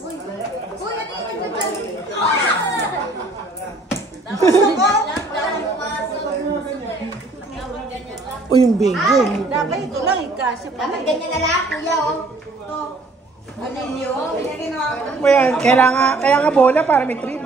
Uy, ano yung O yung bingo. Dapat ito lang ikasya pa. Dapat ganyan na lang, kuya, oh. Ano yun? Kaya nga bola para may trim.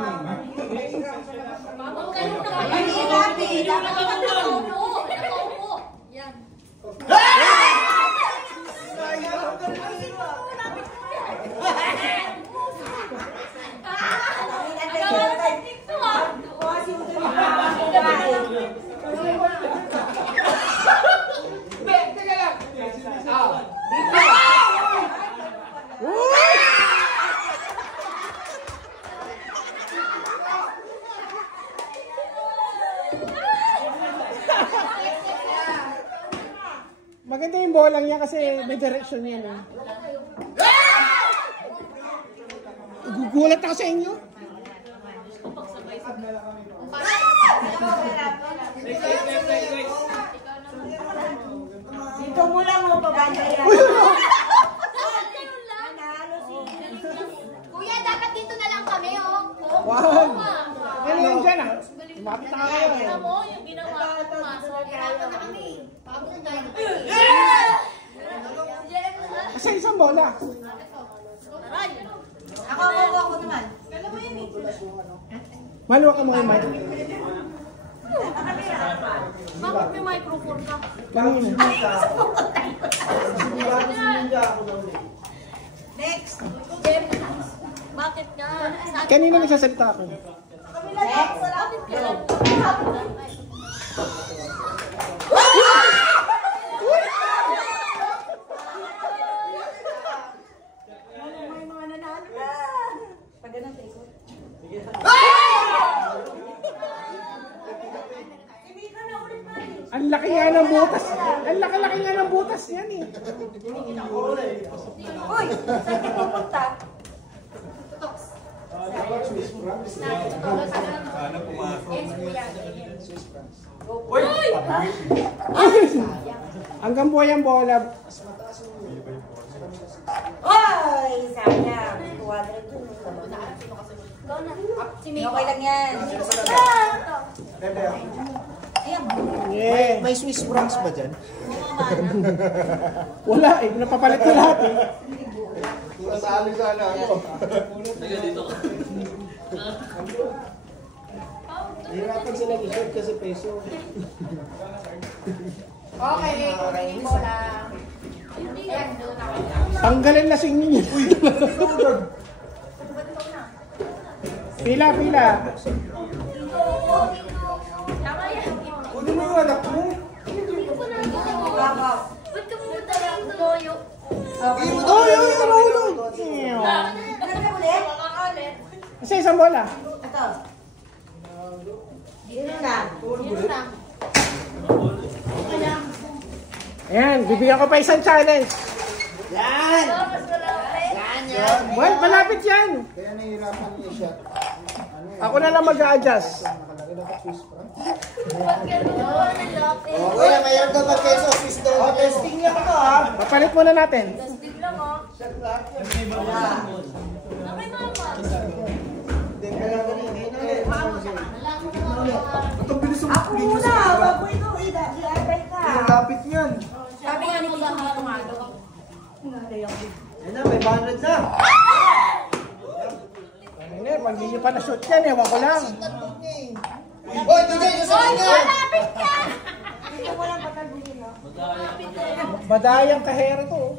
Maganda yung bolang yan kasi may direction yan. Gugulat ako sa inyo. Dito mo lang mo pabandayan. Kuya, dapat dito na lang kami, oh. Wow! Ano yun dyan ah? Lumapit na kayo. Tingnan mo yung ginawa ko. Hirapan na kami. Pagod na tayo. Kasi isang bola. Ako naman. Maluwag ka mo kayo, Mike. Bakit may microphone ka? Kanina. Next. Bakit nga? Kanina nagsasalita ako. Next. May mga nanalo na. Pag ganun sa ikot. Ang laki nga ng butas. Ang laki-laki nga ng butas yan eh. Uy! Saan ka pupunta? Hanggang buhay ang bola. Uy! Sayang. Kuwadra ito. Okay lang yan. Yeah. May Swiss francs ba dyan? Wala eh. Napapalit na lahat eh. Nasali sana ako. Hirapan sila i-short kasi peso. Okay, yung bola. Tanggalin na singin niya. Pila. Kunin mo yung anak mo. Ba't ka pumunta lang sa loyo? Oh, yung marunong. Kasi isang bola. Ito. Dito na. Ayan, bibigyan ko pa isang challenge. Yan! Well, malapit yan. Kaya nahihirapan niya siya. Ako na lang mag-a-adjust. Nakalagay dapat Swiss francs. Ba't ka ginawa ng lapis? Kuya, mayroon ka pa peso. Swiss daw. Oh, testing niya ka ha. Papalit muna natin. Plastic lang, oh. Nakay mama. Hindi, kaya ganun. Ang bilis ang Ako muna. Wag mo ito. I-abay ka. Ang lapit niyan. Sabi nga ni Kuya Hito nga. Ayun na, may 100 na. Ayun, pag hindi nyo pa na-shoot yan, ewan ko lang. Hoy, DJ, sa kanya! Malapit ka! Hindi ko lang pataguhin, no? Badayang kahera to.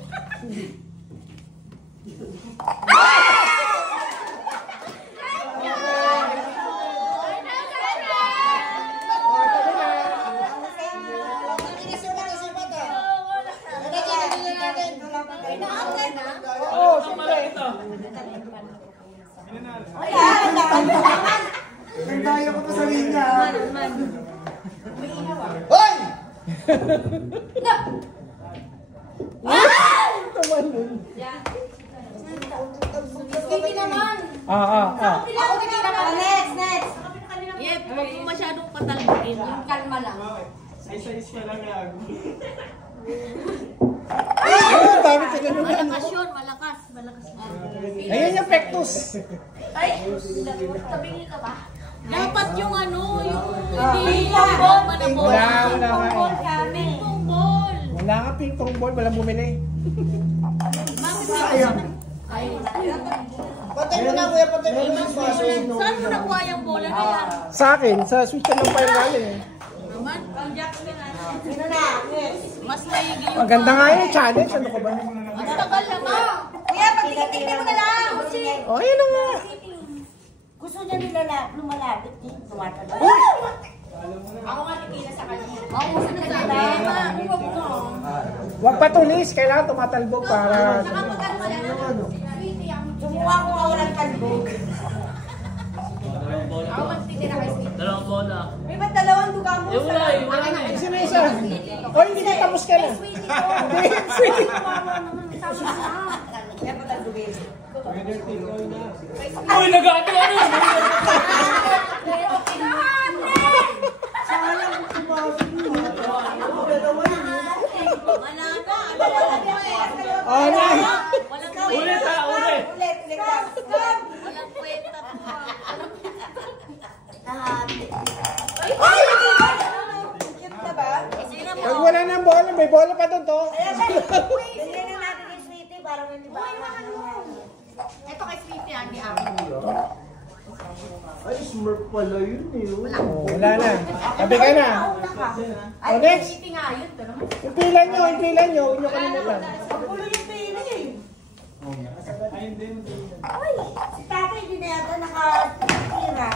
Oo, siyempre. Nagdaya ko pa sa linya. Hoy! Hindi naman. Ako tingin naman. Next. Yep, huwag mo masyadong patalbogin. Yung kalma lang. Size ka lang gago. Ay, dami tinanungan. Malakas yun, malakas. Malakas. Ayan yung pectus. Ay, tabingin ka ba? Dapat yung ano, yung hindi yung bomba na bola. Wala nga eh. Ping pong ball. Wala nga ping pong ball, walang bumili. Patay mo na, kuya, patay mo na yung baso. Saan mo nakuha yung bola na yan? Sa akin, sa switch ng fire galing eh. Naman, ang jack na na. Sino na? Mas maigi yung... Maganda nga yung challenge, ano ka ba? Ang tagal na nga. Kuya, pagtikitin mo na lang. Oh, ayun na nga. Gusto niya lumalapit din. Tumatalon. Ako nga tikila sa kanya. Ako sa nagdala. Huwag mo. Huwag patulis, kailangan tumatalbog para... Saka magkano wala na. Sumuha ko nga walang talbog. Ako magtitira kay Sweet. Dalawang bola. May ba't dalawang duga mo? Eh, wala eh, wala na eh. Sino isa? O, hindi ka tapos ka na. Hindi, sweet. Kaya pa talbogin. Uy, nag-aato ano? Wala na. Oh, na. Walang kwenta. Ulit ha, ulit. Ulit, ulit lang. Walang kwenta po. Cute na ba? Sino mo? Pag wala ng bola, may bola pa doon to. Bigyan na natin yung sweetie para may libangan. Ito kay Sweetie, hindi akin. Ay, smurf pala yun eh. Oh, wala na. Sabi ka na. O, next. Sweetie nga yun. Pero Yung pila nyo, yung pila nyo. Huwag nyo kalimutan. Papulo yung pili eh. Ay, si tatay din na yata nakatira.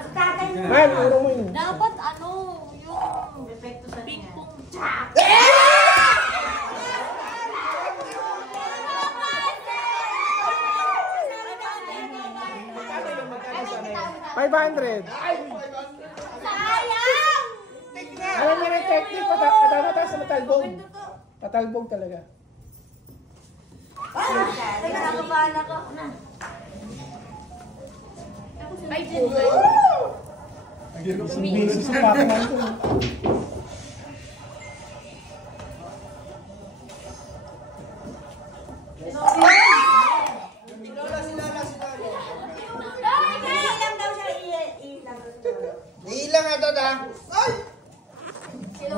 Si tatay na. Man, uro mo yun. Dapat ano, yung ping pong jack. 500. sayang! Alam niyo na yung technique, patataas sa matalbog. Patalbog talaga. Teka, nakabahan ako. Ay, Jun. Busy sa pakinan to.